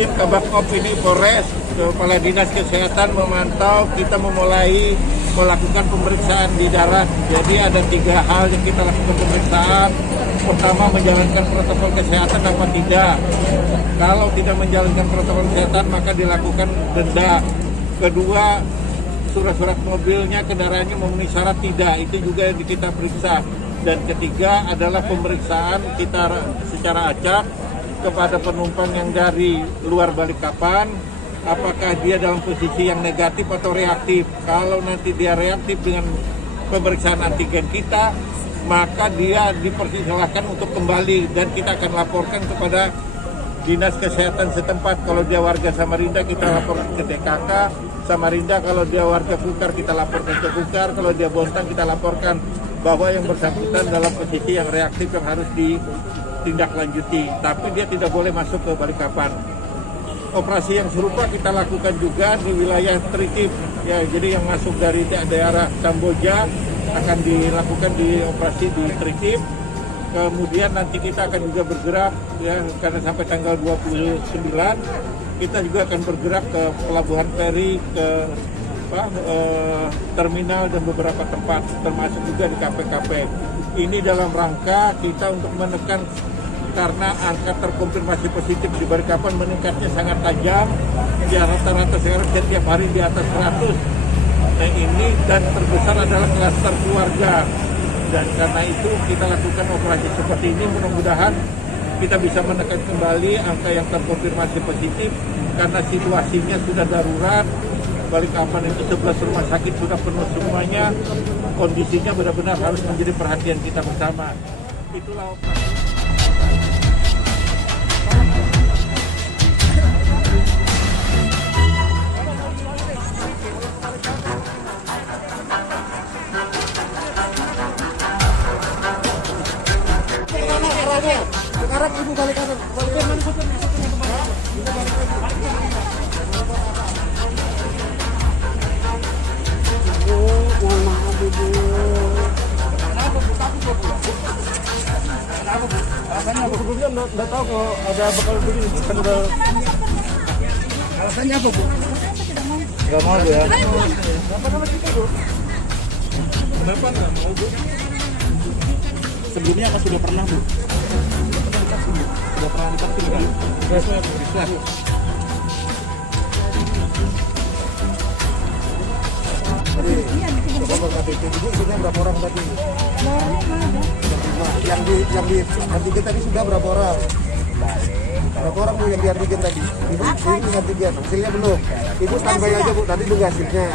tim Kabakop ini Polres, Kepala Dinas Kesehatan memantau kita memulai melakukan pemeriksaan di darat. Jadi ada 3 hal yang kita lakukan pemeriksaan. Pertama, menjalankan protokol kesehatan apa tidak. Kalau tidak menjalankan protokol kesehatan maka dilakukan denda. Kedua, surat-surat mobilnya, kendaraannya memenuhi syarat tidak, itu juga yang kita periksa. Dan ketiga adalah pemeriksaan kita secara acak kepada penumpang yang dari luar Balikpapan, apakah dia dalam posisi yang negatif atau reaktif. Kalau nanti dia reaktif dengan pemeriksaan antigen kita, maka dia dipersilahkan untuk kembali dan kita akan laporkan kepada Dinas Kesehatan setempat. Kalau dia warga Samarinda kita laporkan ke DKK Samarinda, kalau dia warga Kukar kita laporkan ke Kukar, kalau dia Bontang kita laporkan bahwa yang bersangkutan dalam posisi yang reaktif yang harus ditindaklanjuti, tapi dia tidak boleh masuk ke Balikpapan. Operasi yang serupa kita lakukan juga di wilayah Tritip, ya, jadi yang masuk dari daerah Kamboja akan dilakukan di operasi di Tritip. Kemudian nanti kita akan juga bergerak, ya, karena sampai tanggal 29 kita juga akan bergerak ke Pelabuhan Feri, ke terminal dan beberapa tempat, termasuk juga di KPKP. Ini dalam rangka kita untuk menekan, karena angka terkonfirmasi positif di Balikpapan meningkatnya sangat tajam, ya, rata-rata sekarang setiap hari di atas 100. Nah ini, dan terbesar adalah klaster keluarga, dan karena itu kita lakukan operasi seperti ini. Mudah-mudahan kita bisa menekan kembali angka yang terkonfirmasi positif, karena situasinya sudah darurat. Balikpapan itu 11 rumah sakit sudah penuh semuanya, kondisinya benar-benar harus menjadi perhatian kita bersama. Itulah operasi. Sekarang ibu balik kanan. Mohon maaf ibu. Kenapa bu? Kenapa bu? Alasannya bu? Sebelumnya nggak tahu kalau ada bakal begini. Kan udah. Alasannya apa bu? Nggak mau bu ya. Kenapa nama kita bu? Kenapa nggak mau bu? Sebelumnya apa sudah pernah bu? Sudah pernah divaksin kan? Bisa. Tadi coba KTP ibu sudah berapa orang tadi? Yang di antigen tadi sudah berapa orang? Berapa orang bu yang di antigen tadi? Ibu ini antigen, hasilnya belum. Ibu standby aja bu, tadi tunggu hasilnya.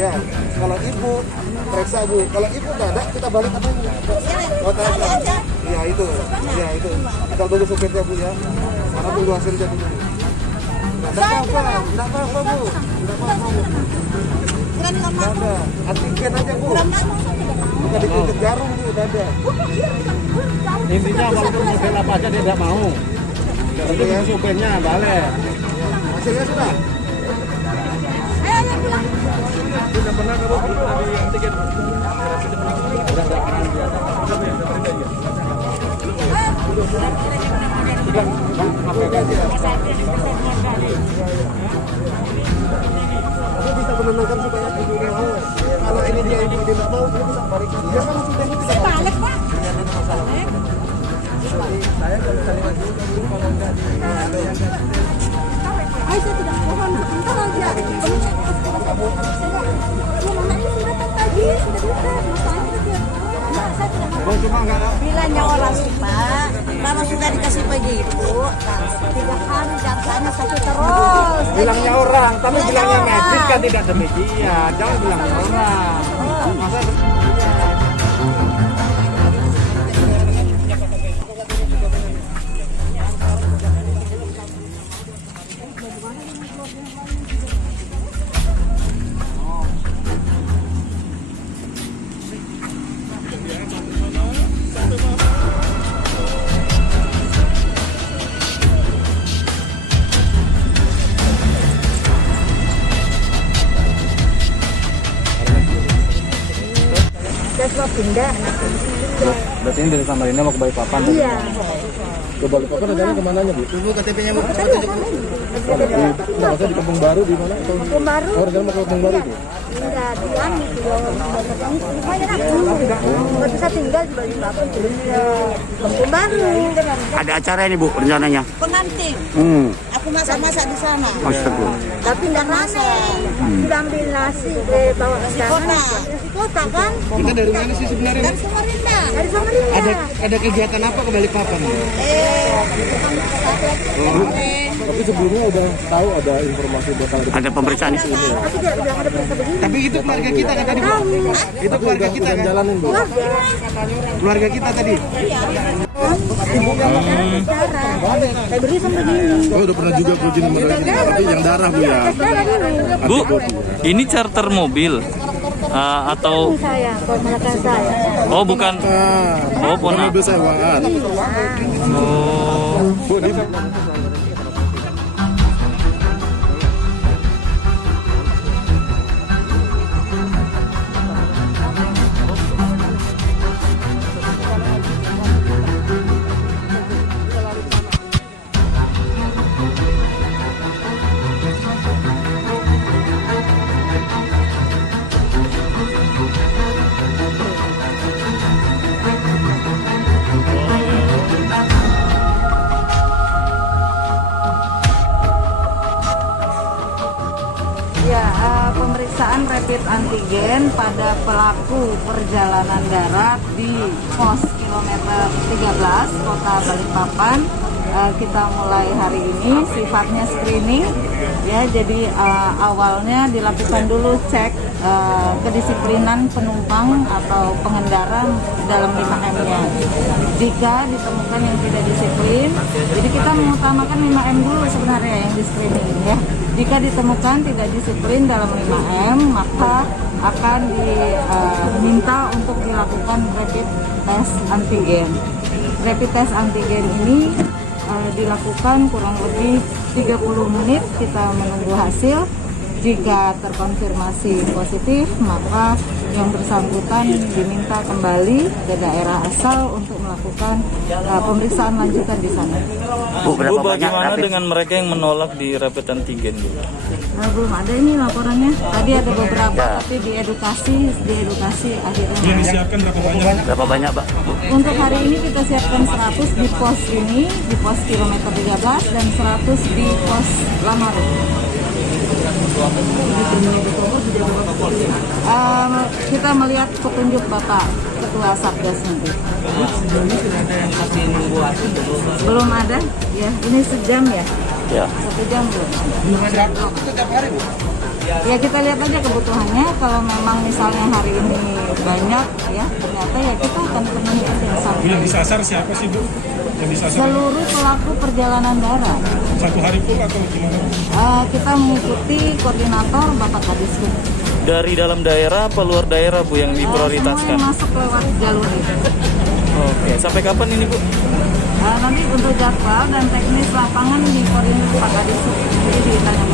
Ya, kalau ibu periksa bu, kalau ibu nggak ada kita balik apa bu? Oh terasa. Ya itu. Kita tunggu supirnya bu ya. Karena tunggu hasilnya dulu. Nggak apa-apa bu. Nggak ada. Antigen aja bu. Bukan dikutip jarum bu, nggak ada. Intinya walaupun model apa aja dia nggak mau. Tapi ya. Supirnya balik. Hasilnya sudah. Sudah pernah kamu di antigen? Sudah pernah biasa. Sudah pakai gaji ya? Aku bisa menenangkan supaya ibu mau. Kalau ini dia ibu tidak mau, dia bisa balik. Dia kan sudah ini bisa balik pak. Tidak ada masalah. Saya kalau cari lagi, kalau enggak ada yang saya tidak mohon. Bentar aja. Bilangnya orang sih Pak, kalau sudah dikasih begitu, 3 hari jaksanya sakit terus. Bilangnya orang, tapi bilangnya medis kan tidak demikian. Jangan bilangnya orang. Masa Saya swab pindah. Berarti ini dari Samarinda mau ke Balikpapan? Iya. Ke Balikpapan rencana kemananya, Bu? Tunggu KTP-nya, Bu. Maksudnya di Kampung Baru di mana? Kampung Baru. Oh, rencana mau ke Kampung Baru itu? Enggak, diam gitu. Lumayan aku. Waktu saya tinggal di Balikpapan. Kampung Baru. Ada acara ini Bu rencananya? Pengantin. Aku masak-masak di sana. Astagfirullah. Tapi enggak rame. Sudah ambil nasi, bawa ke sana. Nasi kota kan? Kita dari mana sih sebenarnya? Dan Samarinda. Dari Samarinda. Ada kegiatan apa ke Balikpapan? Tapi sebelumnya udah tahu ada informasi bakal Ada pemeriksaan di sini. Tapi dia bilang ada berita begini. Tapi itu keluarga kita kan tadi, Bu? Itu keluarga kita kan? jalanin, Bu? Keluarga kita tadi. Kayak beri sama begini. Oh, udah pernah juga uji nomor tapi yang darah, Bu ya? Bu, ini charter mobil atau Saya, keponakan saya. oh bukan, oh ponak. Mobil sewaan. Oh, Bu, di Ya, pemeriksaan rapid antigen pada pelaku perjalanan darat di pos kilometer 13 Kota Balikpapan. Kita mulai hari ini sifatnya screening ya, jadi awalnya dilakukan dulu cek kedisiplinan penumpang atau pengendara dalam 5M-nya. Jika ditemukan yang tidak disiplin, jadi kita mengutamakan 5M dulu sebenarnya yang di screening ya. Jika ditemukan tidak disiplin dalam 5M, maka akan diminta untuk dilakukan rapid test antigen. Rapid test antigen ini dilakukan kurang lebih 30 menit, kita menunggu hasil. Jika terkonfirmasi positif, maka yang bersangkutan diminta kembali ke daerah asal untuk melakukan pemeriksaan lanjutan di sana. Bu, berapa Bu, banyak bagaimana rapid? dengan mereka yang menolak di rapid antigen, Bu? Belum ada ini laporannya. Tadi ada beberapa, tapi diedukasi akhirnya. Berapa banyak, Pak? Bu? Untuk hari ini kita siapkan 100 di pos ini, di pos kilometer 13 dan 100 di pos Lamaru. Kita melihat petunjuk Bapak Ketua Satgas nanti. Belum ada, ya. Ini sejam ya. Ya. 1 jam belum ada. Ya kita lihat aja kebutuhannya. Kalau memang misalnya hari ini banyak, ya ternyata ya kita akan penuhi aja sampai. Yang disasar siapa sih, Bu? Yang disasar Seluruh pelaku perjalanan darat. satu hari full atau gimana? Kita mengikuti koordinator Bapak Kadisub. Dari dalam daerah apa luar daerah, Bu, yang Semua diprioritaskan? yang masuk lewat jalur itu. Oke, sampai kapan ini, Bu? Nanti untuk jadwal dan teknis lapangan dikoordinir Pak Kadisub. Jadi ditanya